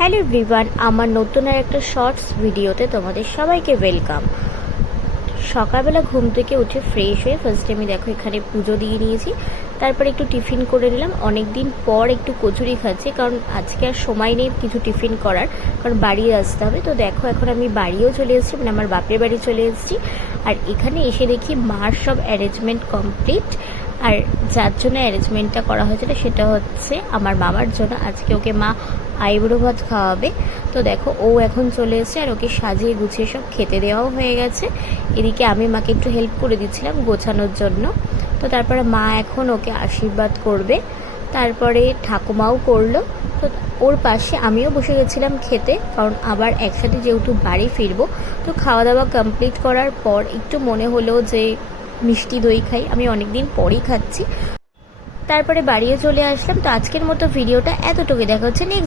Hello everyone, আমার নতুন আর একটা শর্টস ভিডিওতে তোমাদের সবাইকে ওয়েলকাম। সকালবেলা ঘুম থেকে উঠে ফ্রেশ হয়ে ফার্স্টে আমি দেখো এখানে পুজো দিয়ে নিয়েছি। তারপরে একটু টিফিন করে নিলাম। অনেক দিন পর একটু কচুরি খাচ্ছি, কারণ আজকে আর সময় নেই কিছু টিফিন করার, কারণ বাড়ি আসতে হবে। তো দেখো এখন আমি বাড়িও চলে এসেছি, মানে আমার বাপের বাড়ি চলে এসেছি। আর এখানে এসে দেখি মার সব অ্যারেঞ্জমেন্ট কমপ্লিট। আর যার জন্য অ্যারেঞ্জমেন্টটা করা হয়েছিল সেটা হচ্ছে আমার মামার জন্য। আজকে ওকে মা আইবুড়ো ভাত খাওয়াবে। তো দেখো ও এখন চলে এসেছে আর ওকে সাজিয়ে গুছিয়ে সব খেতে দেওয়াও হয়ে গেছে। এদিকে আমি মাকে একটু হেল্প করে দিচ্ছিলাম গোছানোর জন্য। তো তারপরে মা এখন ওকে আশীর্বাদ করবে, তারপরে ঠাকুমাও করলো। তো ওর পাশে আমিও বসে গেছিলাম খেতে, কারণ আবার একসাথে যেহেতু বাড়ি ফিরবো। তো খাওয়া দাওয়া কমপ্লিট করার পর একটু মনে হলো যে মিষ্টি দই খাই, আমি অনেকদিন পরই খাচ্ছি। তারপরে বাড়িও চলে আসলাম। তো আজকের মতো ভিডিওটা এতটুকু, দেখা হচ্ছে নেক্সট